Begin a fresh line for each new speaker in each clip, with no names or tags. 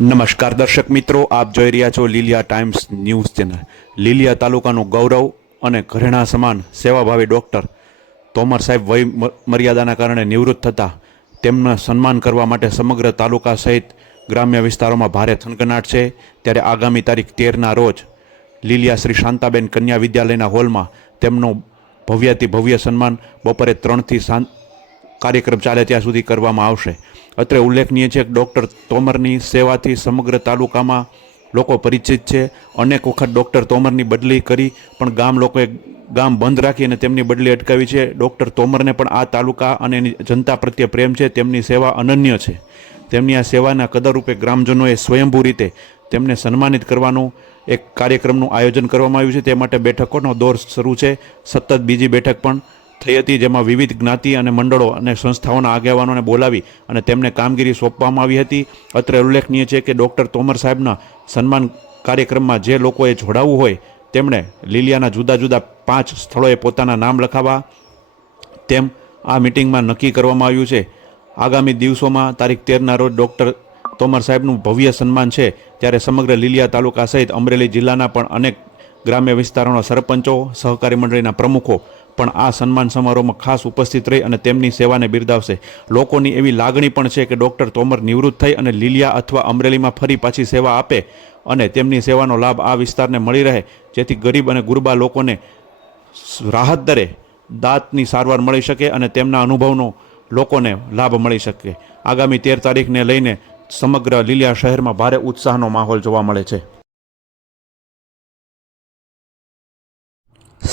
નમસ્કાર દર્શક મિત્રો, આપ જોઈ રહ્યા છો Liliya times news channel. Liliya તાલુકાનું ગૌરવ અને ઘરેણા સમાન સેવાભાવી ડૉક્ટર તોમર સાહેબ વય મર્યાદાના કારણે નિવૃત્ત થતા તેમના સન્માન કરવા માટે સમગ્ર તાલુકા સહિત ગ્રામ્ય વિસ્તારોમાં ભારે થનગનાટ છે. ત્યારે આગામી તારીખ તેરના રોજ લીલિયા શ્રી શાંતાબેન કન્યા વિદ્યાલયના હોલમાં તેમનું ભવ્યાતિ ભવ્ય સન્માન બપોરે ત્રણથી સાંજ કાર્યક્રમ ચાલે ત્યાં સુધી કરવામાં આવશે. અત્રે ઉલ્લેખનીય છે કે ડૉક્ટર તોમરની સેવાથી સમગ્ર તાલુકામાં લોકો પરિચિત છે. અનેક વખત ડૉક્ટર તોમરની બદલી કરી, પણ ગામ લોકોએ ગામ બંધ રાખી અને તેમની બદલી અટકાવી છે. ડૉક્ટર તોમરને પણ આ તાલુકા અને એની જનતા પ્રત્યે પ્રેમ છે. તેમની સેવા અનન્ય છે. તેમની આ સેવાના કદરરૂપે ગ્રામજનોએ સ્વયંભૂ રીતે તેમને સન્માનિત કરવાનું એક કાર્યક્રમનું આયોજન કરવામાં આવ્યું છે. તે માટે બેઠકોનો દોર શરૂ છે. સતત બીજી બેઠક પણ થઈ હતી, જેમાં વિવિધ જ્ઞાતિ અને મંડળો અને સંસ્થાઓના આગેવાનોને બોલાવી અને તેમને કામગીરી સોંપવામાં આવી હતી. અત્રે ઉલ્લેખનીય છે કે ડૉક્ટર તોમર સાહેબના સન્માન કાર્યક્રમમાં જે લોકોએ જોડાવવું હોય, તેમણે લીલિયાના જુદા જુદા પાંચ સ્થળોએ પોતાના નામ લખાવા તેમ આ મિટિંગમાં નક્કી કરવામાં આવ્યું છે. આગામી દિવસોમાં તારીખ તેરના રોજ ડૉક્ટર તોમર સાહેબનું ભવ્ય સન્માન છે, ત્યારે સમગ્ર લીલિયા તાલુકા સહિત અમરેલી જિલ્લાના પણ અનેક ગ્રામ્ય વિસ્તારોના સરપંચો, સહકારી મંડળીના પ્રમુખો પણ આ સન્માન સમારોહમાં ખાસ ઉપસ્થિત રહી અને તેમની સેવાને બિરદાવશે. લોકોની એવી લાગણી પણ છે કે ડૉક્ટર તોમર નિવૃત્ત થઈ અને લીલિયા અથવા અમરેલીમાં ફરી પાછી સેવા આપે અને તેમની સેવાનો લાભ આ વિસ્તારને મળી રહે, જેથી ગરીબ અને ગુરબા લોકોને રાહત દરે દાંતની સારવાર મળી શકે અને તેમના અનુભવનો લોકોને લાભ મળી શકે. આગામી તેર તારીખને લઈને સમગ્ર લીલિયા શહેરમાં ભારે ઉત્સાહનો માહોલ જોવા મળે છે.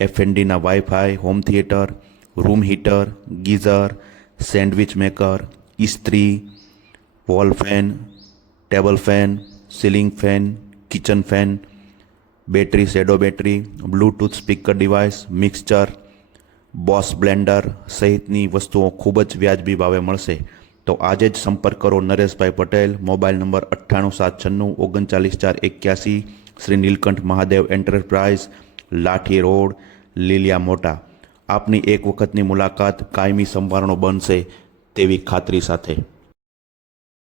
એફએનડીના wifi home theatre room heater geyser sandwich maker ઇસ્ત્રી wall fan table fan ceiling fan kitchen fan battery shadow battery Bluetooth speaker device mixture boss blender સહિતની વસ્તુઓ ખૂબ જ વ્યાજબી ભાવે મળશે તો આજે જ સંપર્ક કરો નરેશભાઈ પટેલ મોબાઈલ નંબર અઠ્ઠાણું સાત છન્નું ઓગણચાલીસ ચાર એક્યાસી શ્રી નીલકંઠ મહાદેવ એન્ટરપ્રાઇઝ લાઠી રોડ લીલિયા મોટા. આપની એક વખતની મુલાકાત કાયમી સંભારણો બનશે તેવી ખાતરી સાથે.